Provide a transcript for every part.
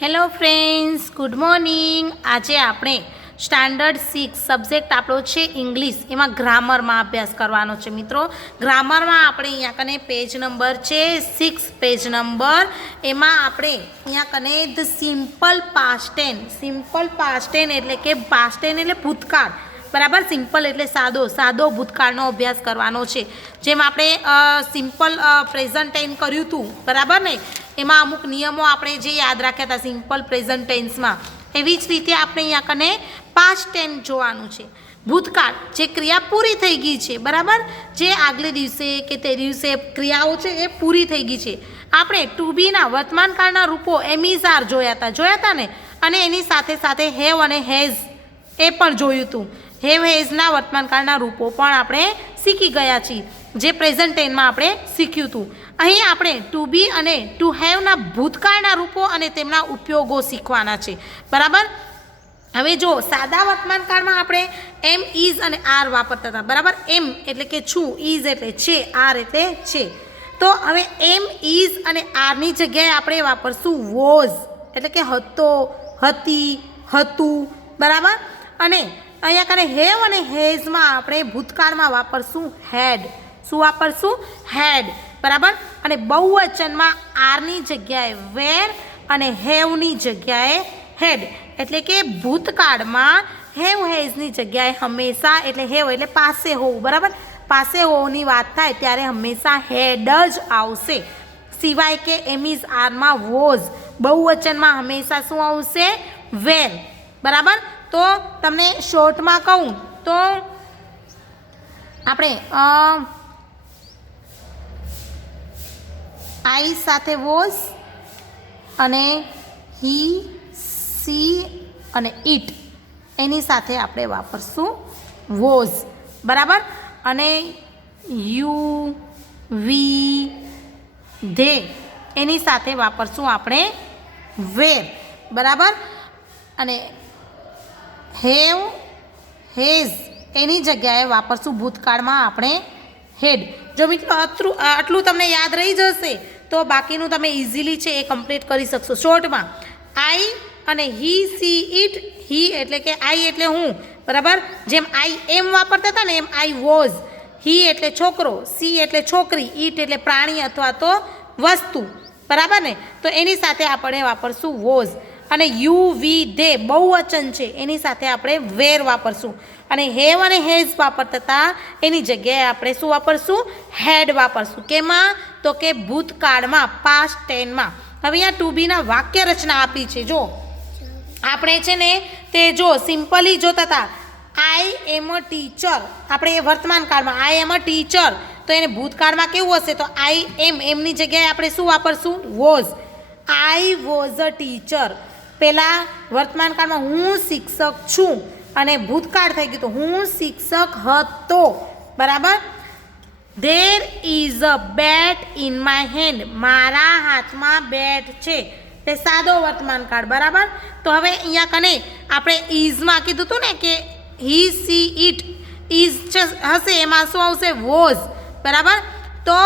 Hello friends, good morning. આજે આપણે standard 6 subject આપણો છે ઇંગ્લિશ, એમાં ગ્રામરમાં અભ્યાસ કરવાનો છે મિત્રો. ગ્રામરમાં આપણે અહીંયા કને પેજ નંબર છે 6 પેજ નંબર. એમાં આપણે અહીંયા કને ધ સિમ્પલ પાસ્ટ ટેન્સ એટલે કે પાસ્ટ ટેન્સ એટલે ભૂતકાળ, બરાબર. સિમ્પલ એટલે સાદો ભૂતકાળનો અભ્યાસ કરવાનો છે. જેમ આપણે સિમ્પલ પ્રેઝન્ટ ટેન્સ કર્યું હતું, બરાબર ને, એમાં અમુક નિયમો આપણે જે યાદ રાખ્યા હતા સિમ્પલ પ્રેઝન્ટ ટેન્સમાં, એવી જ રીતે આપણે અહીંયા કને પાસ્ટ ટેન્સ જોવાનું છે. ભૂતકાળ, જે ક્રિયા પૂરી થઈ ગઈ છે, બરાબર, જે આગલે દિવસે કે તે દિવસે ક્રિયાઓ છે એ પૂરી થઈ ગઈ છે. આપણે ટુ બીના વર્તમાનકાળના રૂપો એમ ઇઝ આર જોયા હતા ને, અને એની સાથે સાથે હેવ અને હેઝ એ પણ જોયું હતું. હેવ હેઝના વર્તમાનકાળના રૂપો પણ આપણે શીખી ગયા છીએ, જે પ્રેઝન્ટ ટેન્સમાં આપણે શીખ્યું હતું. અહીં આપણે ટુ બી અને ટુ હેવના ભૂતકાળના રૂપો અને તેમના ઉપયોગો શીખવાના છે, બરાબર. હવે જો સાદા વર્તમાનકાળમાં આપણે એમ, ઇઝ અને આર વાપરતા હતા, બરાબર. એમ એટલે કે છું, ઇઝ એટલે છે, આર એટલે છે. તો હવે એમ, ઇઝ અને આરની જગ્યાએ આપણે વાપરશું વોઝ એટલે કે હતો, હતી, હતું, બરાબર. અને અહીંયા કારણે હેવ અને હેઝમાં આપણે ભૂતકાળમાં વાપરશું હેડ. શું વાપરશું? હેડ, બરાબર. અને બહુવચનમાં આરની જગ્યાએ વેર અને હેવની જગ્યાએ હેડ. એટલે કે ભૂતકાળમાં હેવ હેઝની જગ્યાએ હંમેશા, એટલે હેવ એટલે પાસે હોવું, બરાબર. પાસે હોવાની વાત થાય ત્યારે હંમેશા હેડ જ આવશે, સિવાય કે એમ ઇઝ આરમાં વોઝ. બહુવચનમાં હંમેશા શું આવશે? વેર, બરાબર. તો તમને શોર્ટમાં કહું તો આપણે આઈ સાથે વોઝ અને હી, સી અને ઇટ એની સાથે આપણે વાપરશું વોઝ, બરાબર. અને યુ, વી, ધે એની સાથે વાપરશું આપણે વેર, બરાબર. અને હેવ, હેઝ એની જગ્યાએ વાપરશું ભૂતકાળમાં આપણે હેડ. જો મિત્રો આટલું તમને યાદ રહી જશે તો બાકીનું તમે ઇઝીલી છે એ કમ્પ્લીટ કરી શકશો. શોર્ટમાં આઈ અને હી, સી, ઇટ. હી એટલે કે આઈ એટલે હું, બરાબર. જેમ આઈ એમ વાપરતા હતા ને, એમ આઈ વોઝ. હી એટલે છોકરો, સી એટલે છોકરી, ઇટ એટલે પ્રાણી અથવા તો વસ્તુ, બરાબર ને. તો એની સાથે આપણે વાપરશું વોઝ. અને યુ, વી, ધે બહુવચન છે, એની સાથે આપણે વેર વાપરશું. અને હેવ અને હેઝ વાપરતા હતા એની જગ્યાએ આપણે શું વાપરશું? હેડ વાપરશું. કેમાં? તો કે ભૂતકાળમાં, પાસ્ટ ટેન્સમાં. હવે અહીંયા ટુ બીના વાક્ય રચના આપી છે. જો આપણે છે ને તે જો સિમ્પલી જોતા હતા, આઈ એમ અ ટીચર. આપણે એ વર્તમાન કાળમાં આઈ એમ અ ટીચર, તો એને ભૂતકાળમાં કેવું હશે? તો આઈ એમની જગ્યાએ આપણે શું વાપરશું? Was. I was a teacher. પહેલાં વર્તમાન કાળમાં હું શિક્ષક છું, અને ભૂતકાળ થઈ ગયું તો હું શિક્ષક હતો, બરાબર. There is a bat in my hand. મારા હાથમાં બેટ છે, તે સાદો વર્તમાન કાળ, બરાબર. તો હવે અહીંયા કને આપણે ઇઝમાં કીધું હતું ને કે હી, સી, ઇટ. ઇઝ હશે એમાં શું આવશે? વોઝ, બરાબર. તો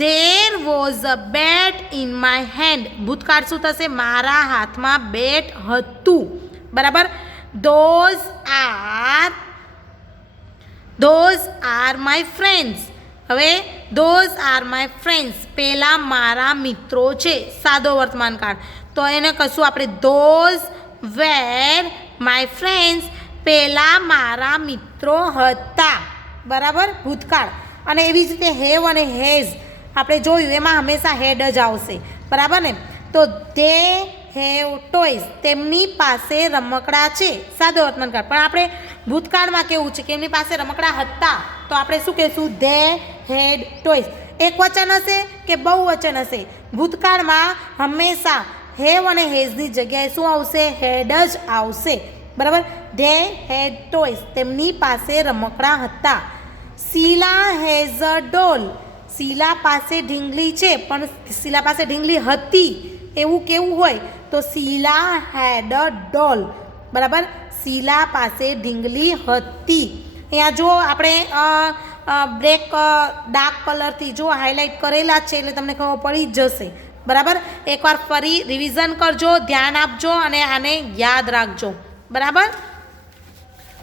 there was a bat in my hand. ભૂતકાળ શું થશે? મારા હાથમાં બેટ હતું, બરાબર. Those are my friends. હવે ધોઝ આર માય ફ્રેન્ડ્સ, પહેલાં મારા મિત્રો છે, સાદો વર્તમાન કાળ. તો એને કશું આપણે ધોઝ વેર માય ફ્રેન્ડ્સ, પહેલાં મારા મિત્રો હતા, બરાબર, ભૂતકાળ. અને એવી જ રીતે હેવ અને હેઝ આપણે જોયું, એમાં હંમેશા હેડ જ આવશે, બરાબર ને. તો ધે હેવ ટોયઝ, તેમની પાસે રમકડા છે, સાદો વર્તમાનકાળ. પણ આપણે ભૂતકાળમાં કેવું છે કે એમની પાસે રમકડા હતા, તો આપણે શું કહીશું? They had toys. એક વચન હશે કે બહુવચન હશે? ભૂતકાળમાં હંમેશા હેવ અને હેઝની જગ્યાએ શું આવશે? હેડ જ આવશે, બરાબર. ધે હેડ ટોયઝ, તેમની પાસે રમકડા હતા. શીલા હેઝ અ ડોલ. શીલા પાસે ઢીંગલી છે, પણ શીલા પાસે ઢીંગલી હતી એવું કેવું હોય? તો શીલા હેડ અ ડોલ, બરાબર. શીલા પાસે ઢીંગલી હતી. અહીંયા જો આપણે બ્લેક ડાર્ક કલરથી જો હાઇલાઇટ કરેલા છે એટલે તમને ખબર પડી જ જશે, બરાબર. એકવાર ફરી રિવિઝન કરજો, ધ્યાન આપજો અને આને યાદ રાખજો. બરાબર.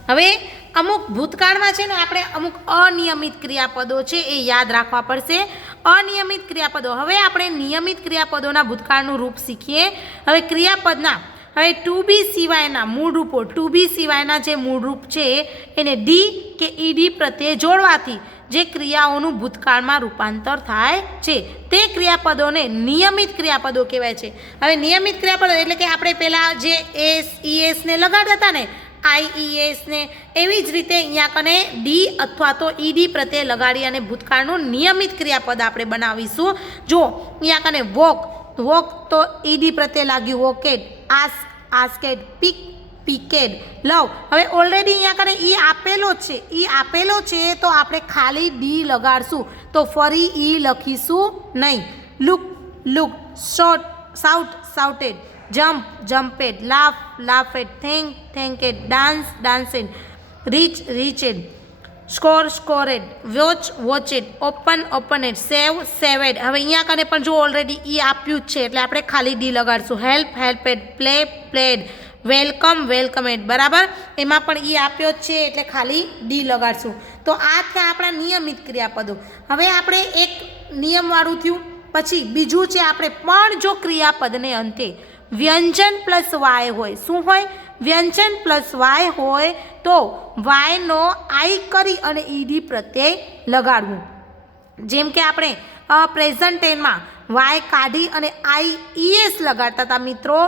હવે અમુક ભૂતકાળમાં છે ને આપણે અમુક અનિયમિત ક્રિયાપદો છે એ યાદ રાખવા પડશે. અનિયમિત ક્રિયાપદો. હવે આપણે નિયમિત ક્રિયાપદોના ભૂતકાળનું રૂપ શીખીએ. હવે ક્રિયાપદના હવે ટુ બી સિવાયના મૂળ રૂપો, ટુ બી સિવાયના જે મૂળ રૂપ છે એને ડી કે ઈડી પ્રત્યે જોડવાથી જે ક્રિયાઓનું ભૂતકાળમાં રૂપાંતર થાય છે તે ક્રિયાપદોને નિયમિત ક્રિયાપદો કહેવાય છે. હવે નિયમિત ક્રિયાપદો એટલે કે આપણે પહેલાં જે એસ ઈએસને લગાડતા હતા ને, આઈઈએસને, એવી જ રીતે અહીંયા કને ડી અથવા તો ઈડી પ્રત્યે લગાડી અને ભૂતકાળનું નિયમિત ક્રિયાપદ આપણે બનાવીશું. જો અહીંયા કને વોક, વોક તો ઈડી પ્રત્યે લાગ્યું, વોકેડ, આસ્ક, આસ્કેડ, પીક, પીકેડ, લવ. હવે ઓલરેડી અહીંયા કને ઈ આપેલો છે, ઈ આપેલો છે તો આપણે ખાલી ડી લગાડશું, તો ફરી ઈ લખીશું નહીં. Look, look, shout, shout, shouted, jump, jumped, laugh, laughed, thank, thanked, dance, danced, reach, reached, score, scored, watch, watched, open, opened, save, saved. હવે અહીંયા કને પણ જો ઓલરેડી ઈ આપ્યું જ છે એટલે આપણે ખાલી ડી લગાડશું. Help, helped, play, played, welcome, welcomed. બરાબર. એમાં પણ ઈ આપ્યો જ છે એટલે ખાલી ડી લગાડશું. તો આ થયા આપણા નિયમિત ક્રિયાપદો. હવે આપણે એક નિયમવાળું થયું. પછી બીજું છે આપણે પણ જો ક્રિયાપદને અંતે વ્યંજન પ્લસ વાય હોય. શું હોય? વ્યંજન પ્લસ વાય હોય તો વાયનો આઈ કરી અને ઈડી પ્રત્યય લગાડવું. જેમ કે આપણે પ્રેઝન્ટ ટેન્સમાં વાય કાઢી અને આઈ ઈએસ લગાડતા હતા મિત્રો,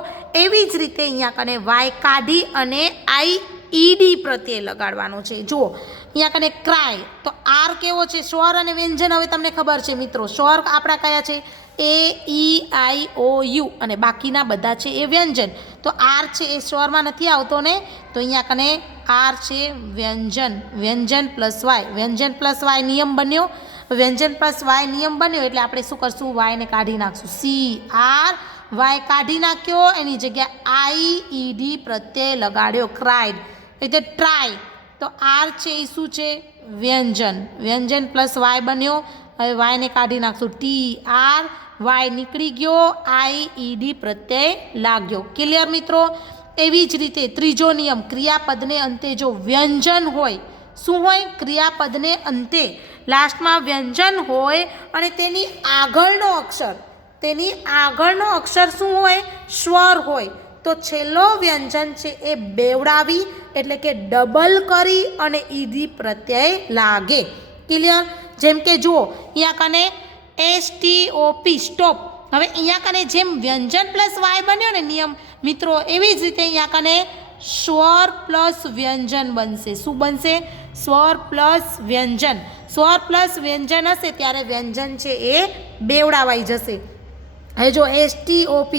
એવી જ રીતે અહીંયા કને વાય કાઢી અને આઈ ઈડી પ્રત્યે લગાડવાનો છે. જુઓ અહીંયા કને ક્રાય, તો આર કેવો છે? સ્વર અને વ્યંજન હવે તમને ખબર છે મિત્રો. સ્વર આપણા કયા છે? એ, ઈ, આઈ, ઓ, યુ, અને બાકીના બધા છે એ વ્યંજન. તો આર છે એ સ્વરમાં નથી આવતો ને, તો અહીંયા કને આર છે વ્યંજન. વ્યંજન પ્લસ વાય, વ્યંજન પ્લસ વાય નિયમ બન્યો. વ્યંજન પ્લસ વાય નિયમ બન્યો એટલે આપણે શું કરશું? વાયને કાઢી નાખશું. સી આર, વાય કાઢી નાખ્યો, એની જગ્યાએ આઈ ઈડી પ્રત્યય લગાડ્યો, ક્રાઇડ. એટલે ટ્રાય, તો આર છે એ શું છે? વ્યંજન. વ્યંજન પ્લસ વાય બન્યો. હવે વાયને કાઢી નાખશું. ટી આર, વાય નીકળી ગયો, આઈ ઈડી પ્રત્યય લાગ્યો. ક્લિયર મિત્રો? એવી જ રીતે ત્રીજો નિયમ, ક્રિયાપદને અંતે જો વ્યંજન હોય. શું હોય? ક્રિયાપદને અંતે લાસ્ટમાં વ્યંજન હોય અને તેની આગળનો અક્ષર, તેની આગળનો અક્ષર શું હોય? સ્વર હોય. તો છેલ્લો વ્યંજન છે એ બેવડાવી એટલે કે ડબલ કરી અને ઈડી પ્રત્યય લાગે. ક્લિયર? જેમ કે જુઓ અહીંયા કને STOP, સ્ટોપ. હવે અહીંયા કને જેમ વ્યંજન પ્લસ વાય બન્યો ને નિયમ મિત્રો, એવી જ રીતે અહીંયા કને સ્વર પ્લસ વ્યંજન બનશે. શું બનશે? સ્વર પ્લસ વ્યંજન. સ્વર પ્લસ વ્યંજન હશે ત્યારે વ્યંજન છે એ બેવડાવાઈ જશે. હવે જો STOP,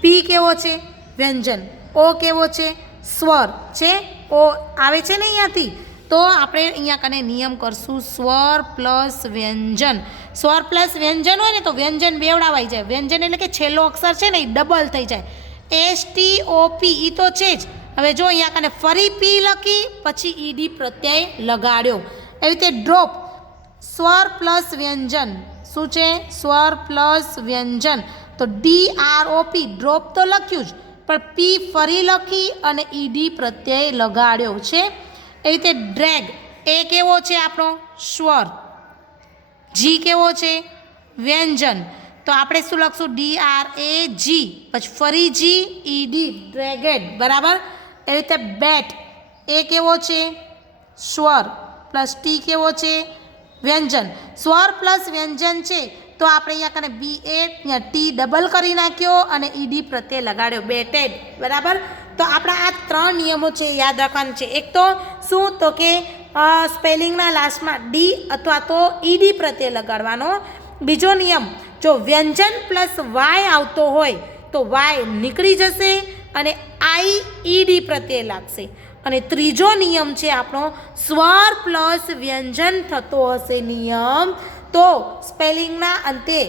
પી કેવો છે? વ્યંજન. ઓ કેવો છે? સ્વર છે. ઓ આવે છે ને અહીંયાથી, તો આપણે અહીંયા કને નિયમ કરશું સ્વર પ્લસ વ્યંજન. સ્વર પ્લસ વ્યંજન હોય ને તો વ્યંજન બેવડાવાઈ જાય. વ્યંજન એટલે કે છેલ્લો અક્ષર છે ને એ ડબલ થઈ જાય. STOP એ તો છે જ. હવે જો અહીંયા કને ફરી પી લખી પછી ઈડી પ્રત્યય લગાડ્યો. એવી રીતે ડ્રોપ, સ્વર પ્લસ વ્યંજન. શું છે? સ્વર પ્લસ વ્યંજન. તો DROP, ડ્રોપ તો લખ્યું જ પણ પી ફરી લખી અને ઈડી પ્રત્યય લગાડ્યો છે. એવી રીતે ડ્રેગ, એ કેવો છે આપણો? સ્વર. જી કેવો છે? વ્યંજન. તો આપણે શું લખશું? DRAG, પછી ફરી જી, ઈડી, ડ્રેગેડ. બરાબર. એવી રીતે બેટ, એ કેવો છે? સ્વર પ્લસ ટી કેવો છે? વ્યંજન. સ્વર પ્લસ વ્યંજન છે તો આપણે અહીંયા કને BA, અહીંયા ટી ડબલ કરી નાખ્યો અને ઈડી પ્રત્યે લગાડ્યો, બેટેડ. બરાબર. તો આપણા આ ત્રણ નિયમો છે યાદ રાખવાના છે. એક તો શું? તો કે સ્પેલિંગના લાસ્ટમાં ડી અથવા તો ઈડી પ્રત્યે લગાડવાનો. બીજો નિયમ, જો વ્યંજન પ્લસ વાય આવતો હોય તો વાય નીકળી જશે અને આઈ ઈડી પ્રત્યે લાગશે. અને ત્રીજો નિયમ છે આપણો સ્વર પ્લસ વ્યંજન થતો હશે નિયમ, તો સ્પેલિંગના અંતે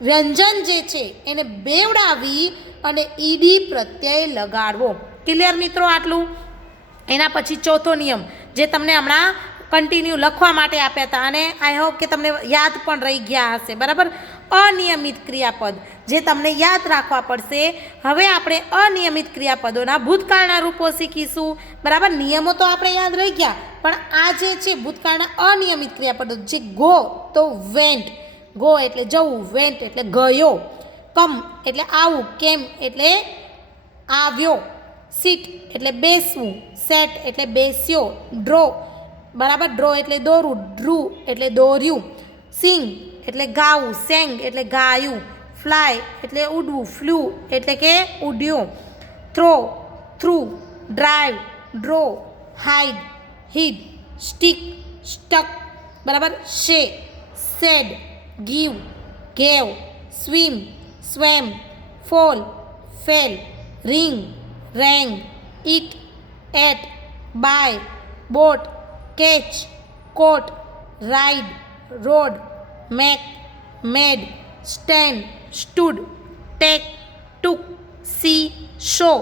વ્યંજન જે છે એને બેવડાવી અને ઈડી પ્રત્યય લગાડવો. ક્લિયર મિત્રો? આટલું. એના પછી ચોથો નિયમ જે તમને હમણાં કન્ટિન્યુ લખવા માટે આપ્યા હતા અને આઈ હોપ કે તમને યાદ પણ રહી ગયા હશે. બરાબર. અનિયમિત ક્રિયાપદ, જે તમને યાદ રાખવા પડશે. હવે આપણે અનિયમિત ક્રિયાપદોના ભૂતકાળના રૂપો શીખીશું. બરાબર, નિયમો તો આપણે યાદ રહી ગયા, પણ આ જે છે ભૂતકાળના અનિયમિત ક્રિયાપદો, જે ગો તો વેન્ટ, ગો એટલે જવું, વેન્ટ એટલે ગયો, કમ એટલે આવું, કેમ એટલે આવ્યો, સીટ એટલે બેસવું, સેટ એટલે બેસ્યો, ડ્રો બરાબર, ડ્રો એટલે દોરવું, ડ્રુ એટલે દોર્યું, સિંગ એટલે ગાવું, સેંગ એટલે ગાયું, ફ્લાય એટલે ઉડવું, ફ્લુ એટલે કે ઉડ્યો, throw, threw, drive, drove, hide, hid, stick, stuck બરાબર, say, said, give, gave, swim, swam, fall, fell, ring, rang, eat, ate, buy, bought, catch, caught, ride, rode, make, made, stand, stood, take, took, see, saw,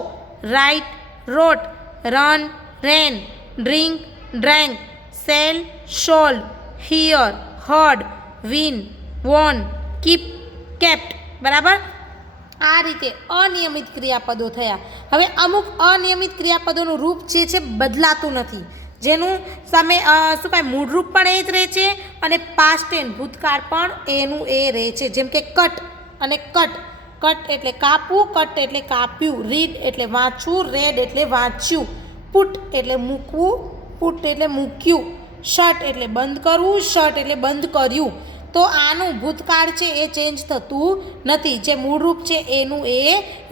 write, wrote, run, ran, drink, drank, sell, sold, hear, heard, win, won, keep, kept બરાબર. આ રીતે અનિયમિત ક્રિયાપદો થયા. હવે અમુક અનિયમિત ક્રિયાપદોનું રૂપ જે છે બદલાતું નથી, જેનું તમે શું કાંઈ મૂળ રૂપ પણ એ જ રહે છે અને પાસ્ટ ટેન્સ ભૂતકાળ પણ એનું એ રહે છે. જેમ કે કટ અને કટ, કટ એટલે કાપવું, કટ એટલે કાપ્યું, રીડ એટલે વાંચવું, રેડ એટલે વાંચ્યું, પુટ એટલે મૂકવું, પુટ એટલે મૂક્યું, શટ એટલે બંધ કરવું, શટ એટલે બંધ કર્યું. તો આનું ભૂતકાળ છે એ ચેન્જ થતું નથી, જે મૂળ રૂપ છે એનું એ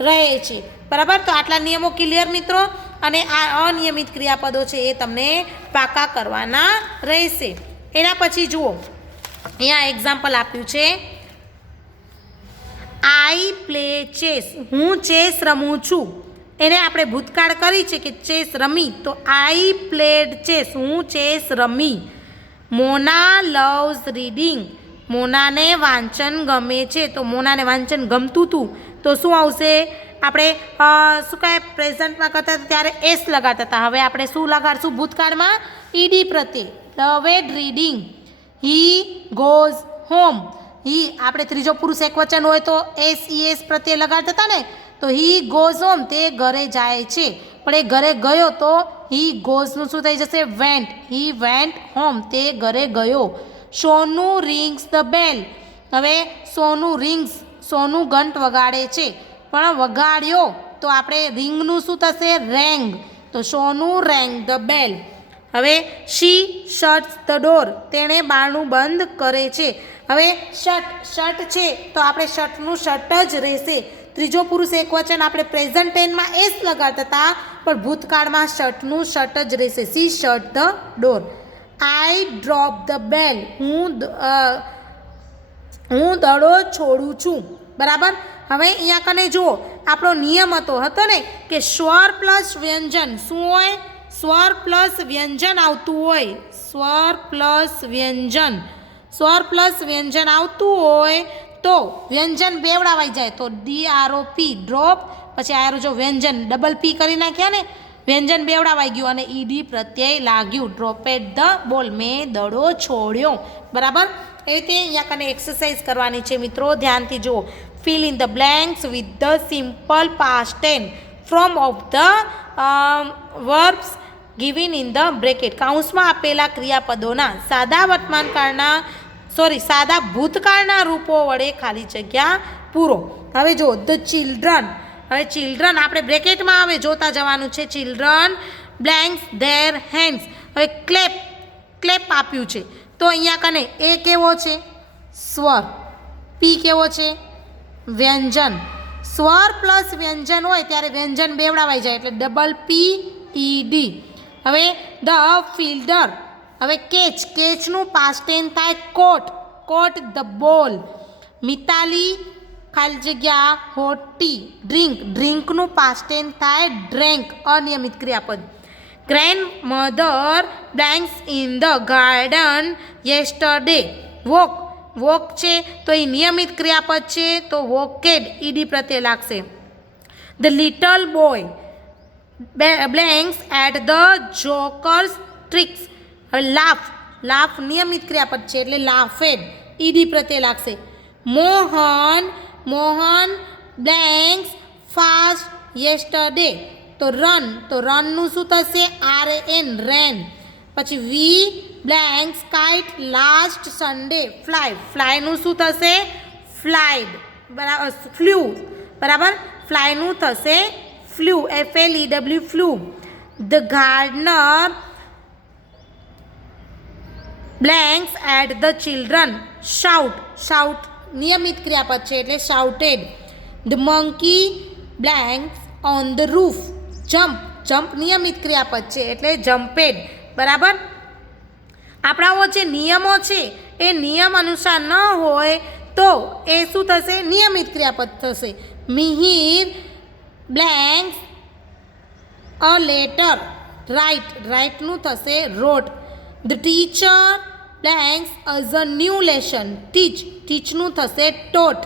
રહે છે બરાબર. તો આટલા નિયમો ક્લિયર મિત્રો, અને આ અનિયમિત ક્રિયાપદો છે એ તમને પાકા કરવાના રહેશે. એના પછી જુઓ, અહીંયા એક્ઝામ્પલ આપ્યું છે, આઈ પ્લે ચેસ, હું ચેસ રમું છું. એને આપણે ભૂતકાળ કરી છે કે ચેસ રમી, તો આઈ પ્લેડ ચેસ, હું ચેસ રમી. મોના લવ્સ રીડિંગ, મોનાને વાંચન ગમે છે. તો મોનાને વાંચન ગમતું હતું, તો શું આવશે? આપણે શું કહે પ્રેઝન્ટમાં કરતા હતા ત્યારે એસ લગાડતા હતા, હવે આપણે શું લગાડશું ભૂતકાળમાં? ઈડી પ્રત્યે, લવેડ રીડિંગ. હી ગોઝ હોમ, હી આપણે ત્રીજો પુરુષ એકવચન હોય તો એસ ઈ એસ પ્રત્યે લગાડતા હતા ને, તો હી ગોઝ હોમ, તે ઘરે જાય છે. પણ એ ઘરે ગયો તો હી ગોઝનું શું થઈ જશે? વેન્ટ, હી વેન્ટ હોમ, તે ઘરે ગયો. સોનું રિંગ્સ ધ બેલ, હવે સોનું રિંગ્સ, સોનું ઘંટ વગાડે છે, પણ વગાડ્યો તો આપણે રિંગનું શું થશે? રેંગ, તો સોનું રેંગ ધ બેલ. હવે શી શટ્સ ધ ડોર, તેણે બારણું બંધ કરે છે. હવે શટ, શટ છે તો આપણે શટનું શટ જ રહેશે. ત્રીજો પુરુષ એકવચન આપણે પ્રેઝન્ટ ટેન્સમાં એસ લગાડતા હતા, પણ ભૂતકાળમાં શટનું શટ જ રહેશે. She shut the door. I drop the ball, હું દડો છોડું છું બરાબર. હવે અહીંયા કને જુઓ, આપણો નિયમ હતો ને કે સ્વર પ્લસ વ્યંજન શું હોય? સ્વર પ્લસ વ્યંજન આવતું હોય, સ્વર પ્લસ વ્યંજન, સ્વર પ્લસ વ્યંજન આવતું હોય તો વ્યંજન બેવડાવાઈ જાય તો DROP ડ્રોપ, પછી આરો જો વ્યંજન ડબલ પી કરી નાખ્યા ને, વ્યંજન બેવડાવાઈ ગયું અને ઈડી પ્રત્યય લાગ્યું. ડ્રોપેડ ધ બોલ, મેં દડો છોડ્યો બરાબર. એ રીતે અહીંયા કને એક્સરસાઇઝ કરવાની છે મિત્રો, ધ્યાનથી જુઓ. Fill in the blanks with the simple past tense from of the verbs given in the bracket. કૌંસમાં આપેલા ક્રિયાપદોના સાદા વર્તમાનકાળના સાદા ભૂતકાળના રૂપો વડે ખાલી જગ્યા પૂરો. હવે જુઓ, ધ ચિલ્ડ્રન, હવે ચિલ્ડ્રન આપણે બ્રેકેટમાં હવે જોતા જવાનું છે. ચિલ્ડ્રન બ્લેન્ક્સ ધેર હેન્ડ્સ, હવે ક્લેપ, ક્લેપ આપ્યું છે તો અહીંયા કને એ કેવો છે? સ્વર. પી કેવો છે? વ્યંજન. સ્વર પ્લસ વ્યંજન હોય ત્યારે વ્યંજન બેવડાવાઈ જાય એટલે ડબલ પી ઈ ડી. હવે ધ ફિલ્ડર, હવે કેચ, કેચનું પાસ્ટ ટેન્સ થાય caught, caught the ball. Mitali ખાલી જગ્યા હોટી, ડ્રિંક, ડ્રિંકનું પાસ્ટ ટેન્સ થાય ડ્રેન્ક, અનિયમિત ક્રિયાપદ. Grandmother blanks in the garden yesterday. Walk, walk છે તો એ નિયમિત ક્રિયાપદ છે તો વોકેડ, ઈડી પ્રત્યે લાગશે. The little boy blanks at the joker's tricks. હવે લાફ, લાફ નિયમિત ક્રિયાપદ છે એટલે લાફેડ, ઈડી પ્રત્યે લાગશે. Mohan blanks fast yesterday. તો રનનું શું થશે? RAN ran. પછી we blanks kite last Sunday ફ્લાયનું શું થશે? ફ્લાઇડ. બરાબર, ફ્લ્યુ. બરાબર, ફ્લાયનું થશે flew, FLEW flew. The gardener blanks at the children shout નિયમિત ક્રિયાપદ છે એટલે shouted. The monkey blanks on the roof jump નિયમિત ક્રિયાપદ છે એટલે જમ્પેડ. બરાબર, આપણાઓ જે નિયમો છે એ નિયમ અનુસાર ન હોય તો એ શું થશે? નિયમિત ક્રિયાપદ થશે. મિહિર બ્લેન્ક્સ અ લેટર રાઇટનું થશે wrote. The teacher blanks us a new lesson ટીચનું થશે taught.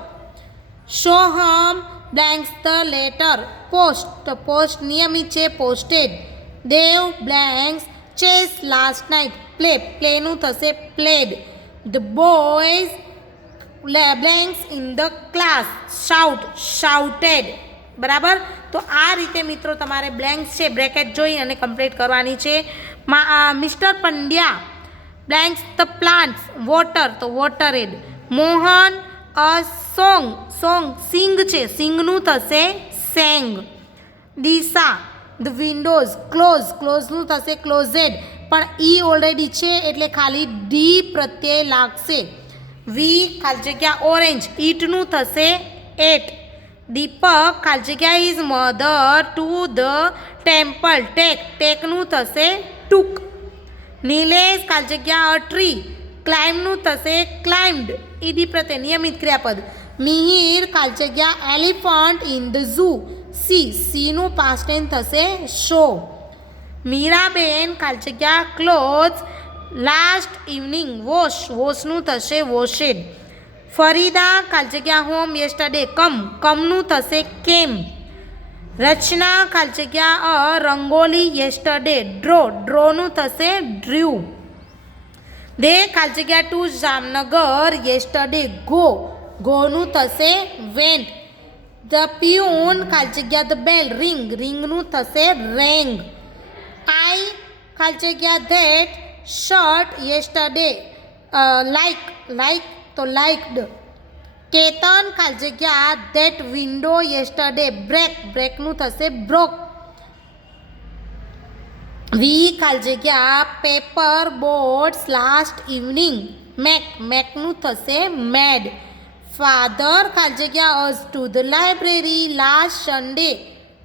Soham blanks the letter post નિયમિત છે posted. Dev blanks chess last night પ્લેનું થશે played. The boys blanks in the class shouted. બરાબર, તો આ રીતે મિત્રો તમારે બ્લેન્ક્સ છે બ્રેકેટ જોઈ અને કમ્પ્લીટ કરવાની છે. Mister Pandya blanks the plants water તો વોટરેડ. મોહન અ સોંગ સિંગ છે સિંગનું થશે સેંગ. દિશા ધ વિન્ડોઝ ક્લોઝનું થશે ક્લોઝેડ, પણ ઈ ઓલરેડી છે એટલે ખાલી ડી પ્રત્યય લાગશે. વી ખાલી જગ્યા ઓરેન્જ ઈટનું થશે એટ. દીપક ખાલી જગ્યા his mother to the temple ટેકનું થશે ટુક. નિલેશ ખાલી જગ્યા અ ટ્રી ક્લાઇમ્બનું થશે ક્લાઇમ્બડ ઈડી પ્રત્યય નિયમિત ક્રિયાપદ. મિહિર ખાલી જગ્યા એલિફન્ટ ઇન ધ ઝૂ સીનું પાસ્ટ ટેન્સ થશે શો. મીરાબેન ખાલી જગ્યા ક્લોથ્સ લાસ્ટ ઇવનિંગ વોશનું થશે વોશેડ. ફરીદા ખાલી જગ્યા હોમ યેસ્ટરડે કમનું થશે કેમ. રચના ખાલી જગ્યા અ રંગોલી યેસ્ટરડે ડ્રોનું થશે ડ્ર્યુ. દે ખાલી જગ્યા ટુ જામનગર યેસ્ટરડે ગોનું થશે વેન્ટ. ધ પ્યુન ખાલી જગ્યા ધ બેલ રિંગનું થશે રેંગ. આઈ ખાલી જગ્યા ધેટ શર્ટ યેસ્ટરડે લાઈક તો લાઇકડ. કેતન ખાલી જગ્યા ધેટ વિન્ડો યેસ્ટરડે બ્રેકનું થશે બ્રોક. વી ખાલી જગ્યા પેપર બોટ્સ લાસ્ટ ઇવનિંગ મેકનું થશે મેડ. ફાધર ખાલી જગ્યા us to the library last Sunday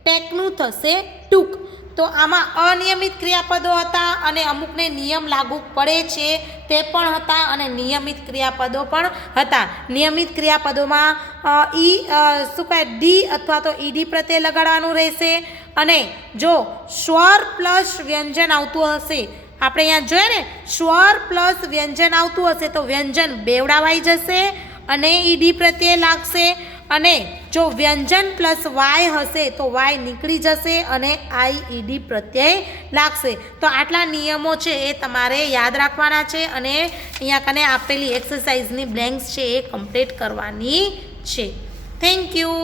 ટેકનું થશે ટુક. તો આમાં અનિયમિત ક્રિયાપદો હતા અને અમુકને નિયમ લાગુ પડે છે તે પણ હતા અને નિયમિત ક્રિયાપદો પણ હતા. નિયમિત ક્રિયાપદોમાં શું કહે ડી અથવા તો ઈડી પ્રત્યય લગાડવાનું રહેશે. અને જો સ્વર પ્લસ વ્યંજન આવતું હશે, આપણે અહીંયા જોઈએ ને સ્વર પ્લસ વ્યંજન આવતું હશે તો વ્યંજન બેવડાવાઈ જશે અને ઈડી પ્રત્યય લાગશે. અને જો વ્યંજન પ્લસ વાય હશે તો વાય નીકળી જશે અને ઈડી પ્રત્યય લાગશે. તો આટલા નિયમો છે એ તમારે યાદ રાખવાના છે અને અહીંયા કને આપેલી એક્સરસાઇઝની બ્લેન્ક્સ છે એ કમ્પ્લીટ કરવાની છે. Thank you.